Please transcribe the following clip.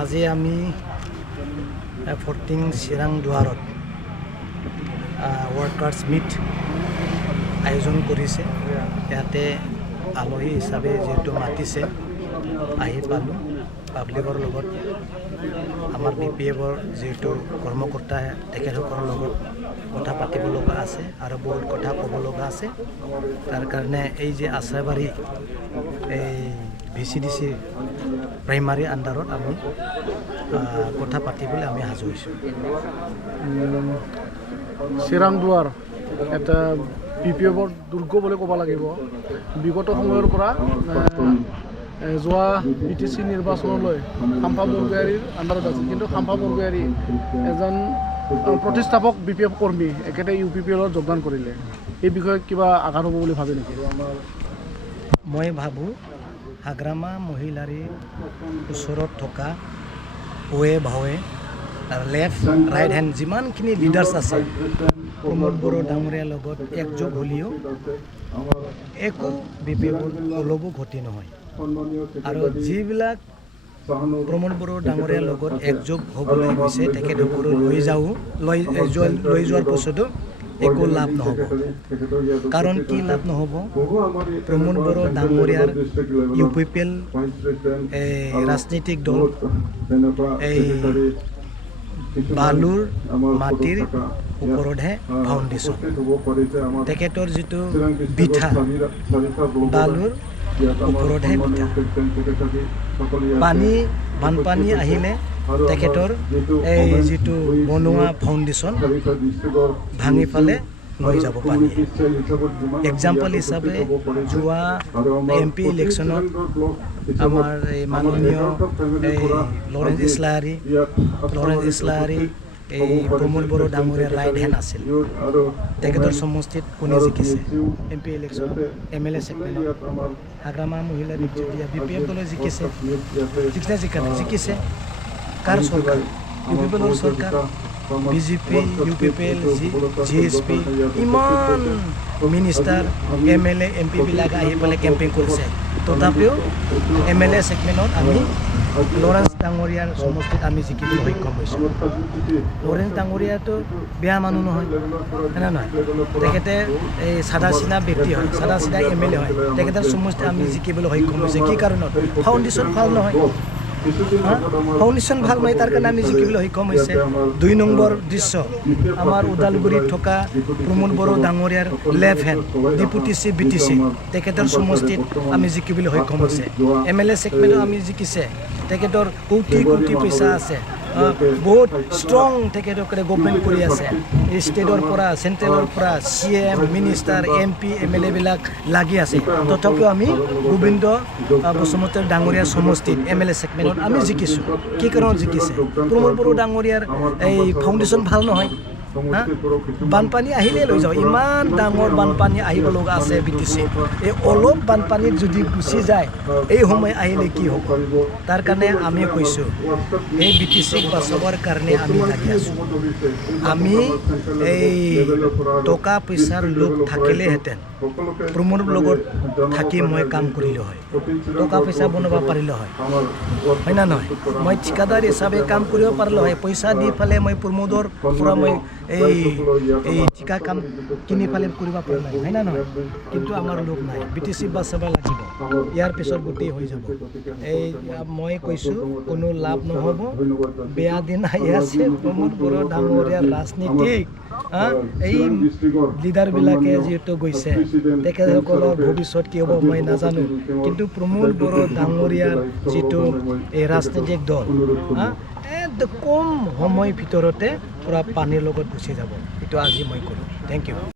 আজি আমি 14 চিৰাং দুৱাৰত ৱৰ্কাৰ্ছ মিট আয়োজন কৰিছে। ইয়াতে আলহী হিচাপে যিহেতু মাতিছে আহি পালোঁ। পাব্লিকৰ লগত আমাৰ BPFৰ যিহেতু কৰ্মকৰ্তা তেখেতসকলৰ লগত কথা পাতিব লগা আছে আৰু বহুত কথা ক'ব লগা আছে। তাৰ কাৰণে এই যে আচাৰবাৰী এই VCDC প্ৰাইমাৰী আণ্ডাৰত আমি কথা পাতিবলৈ আমি সাজু হৈছোঁ। চিৰাং দুৱাৰ এটা BPFৰ দুৰ্গ বুলি ক'ব লাগিব। বিগত সময়ৰ পৰা যোৱা BTC নিৰ্বাচনলৈ খাম্পা বৰগোহাঞিৰ আণ্ডাৰত আছিল, কিন্তু খাম্পা বৰগোহাঞি এজন প্ৰতিষ্ঠাপক BPF কৰ্মী একেটা UPPLত যোগদান কৰিলে। এই বিষয়ে কিবা আঘাত হ'ব বুলি ভাবে নেকি? মই ভাবোঁ হাগ্ৰামা মহিলাৰী ওচৰত থকা ওৱে ভাৱে লেফ্ট ৰাইট হেণ্ড যিমানখিনি লিডাৰ্ছ আছে প্ৰমোদ বড়ো ডাঙৰীয়াৰ লগত একযোগ হ'লেও একো BPFৰ অলপো ক্ষতি নহয়। আৰু যিবিলাক প্ৰমোদ বড়ো ডাঙৰীয়াৰ লগত একযোগ হ'বলৈ গৈছে তেখেতসকলক লৈ যোৱাৰ পিছতো একো লাভ নহ'ব। কাৰণ কি লাভ নহ'ব? প্ৰমোদ বড়ো ডাঙৰীয়াৰ UPPL ৰাজনৈতিক দল এই বালুৰ মাটিৰ ওপৰতহে ফাউণ্ডেশ্যন। তেখেতৰ যিটো বিঠা বালুৰ ওপৰতহে বিঠা। বানপানী আহিলে তেখেতৰ এই যিটো বনোৱা ফাউণ্ডেশ্যন ভাঙি ফালে লৈ যাব পানী। এক্সাম্পল হিচাপে যোৱা MP ইলেকশ্যনত আমাৰ এই মাননীয় এই লৰেন্স ইছলাহাৰী এই প্ৰমোদ বড়ো ডাঙৰীয়াৰ ৰাইট হেণ্ড আছিল। তেখেতৰ সমষ্টিত কোনে জিকিছে? MP ইলেকশ্যনত MLA ছেগমেণ্টত হাগ্ৰামা মহিলা BPF দলে জিকিছে। জিকিছে কাৰ চৰকাৰ? UPPLৰ চৰকাৰ। BJP, UPPL, GSP ইমান মিনিষ্টাৰ MLA MP বিলাক আহি পেলাই কেম্পেইন কৰিছে। তথাপিও MLA ছেগমেণ্টত আমি লৰেন্স ডাঙৰীয়াৰ সমষ্টিত আমি জিকিবলৈ সক্ষম হৈছোঁ। লৰেন্স ডাঙৰীয়াটো বেয়া মানুহ নহয়, হয়নে নহয়? তেখেতে এই চাদা চিধা ব্যক্তি হয়, চাদা চিধা MLA হয়। তেখেতৰ সমষ্টিত আমি জিকিবলৈ সক্ষম হৈছে। কি কাৰণত? ফাউণ্ডেশ্যন ভাল নহয়। ফাউণ্ডেশ্যন ভাল নহয়, তাৰ কাৰণে আমি জিকিবলৈ সক্ষম হৈছে। 2 নম্বৰ দৃশ্য আমাৰ ওদালগুৰিত থকা প্ৰমোদ বড়ো ডাঙৰীয়াৰ left hand deputy chief BTC তেখেতৰ সমষ্টিত আমি জিকিবলৈ সক্ষম হৈছে। MLA ছেগমেণ্টত আমি জিকিছে। তেখেতৰ কোটি পইচা আছে, বহুত ষ্ট্ৰং তেখেতসকলে গভৰ্ণমেণ্ট কৰি আছে। ষ্টেটৰ পৰা চেণ্ট্ৰেলৰ পৰা CM মিনিষ্টাৰ MP MLA বিলাক লাগি আছে। তথাপিও আমি গোবিন্দ বসুমতাৰী ডাঙৰীয়াৰ সমষ্টিত MLA ছেগমেণ্টত আমি জিকিছোঁ। কি কাৰণত জিকিছে? প্ৰমোদ বড়ো ডাঙৰীয়াৰ এই ফাউণ্ডেশ্যন ভাল নহয়। বানপানী আহিলে লৈ যাওঁ, ইমান ডাঙৰ বানপানী আহিব লগা আছে BTC। এই অলপ বানপানীত যদি গুচি যায় এই সময় আহিলে কি হ'ব? তাৰ কাৰণে আমি কৈছোঁ এই BTCক বচাবৰ কাৰণে আমি লাগি আছোঁ। আমি এই টকা পইচাৰ লোভ থাকিলেহেঁতেন প্ৰমোদৰ লগত থাকি মই কাম কৰিলোঁ হয়, টকা পইচা বনাব পাৰিলোঁ হয়, হয় না নহয়? মই ঠিকাদাৰ হিচাপে কাম কৰিব পাৰিলোঁ হয়। পইচা দি পেলাই মই প্ৰমোদৰ পৰা মই এই ঠিকা কাম কিনি পেলাই কৰিব পাৰিলোঁ হয়, হয় না নহয়? কিন্তু আমাৰ লোক নাই। BTC বাচাব লাগিব, ইয়াৰ পিছত গোটেই হৈ যাব। এই মই কৈছোঁ কোনো লাভ নহ'ব। বেয়া দিন আহি আছে। প্ৰমোদ বড়ো ডাঙৰীয়াৰ ৰাজনীতিক এই লিডাৰবিলাকে যিহেতু গৈছে তেখেতসকলৰ ভৱিষ্যত কি হ'ব মই নাজানো। কিন্তু প্ৰমোদ বড়ো ডাঙৰীয়াৰ যিটো এই ৰাজনৈতিক দল কম সময়ৰ ভিতৰতে পূৰা পানীৰ লগত গুচি যাব। এইটো আজি মই ক'লোঁ। Thank U.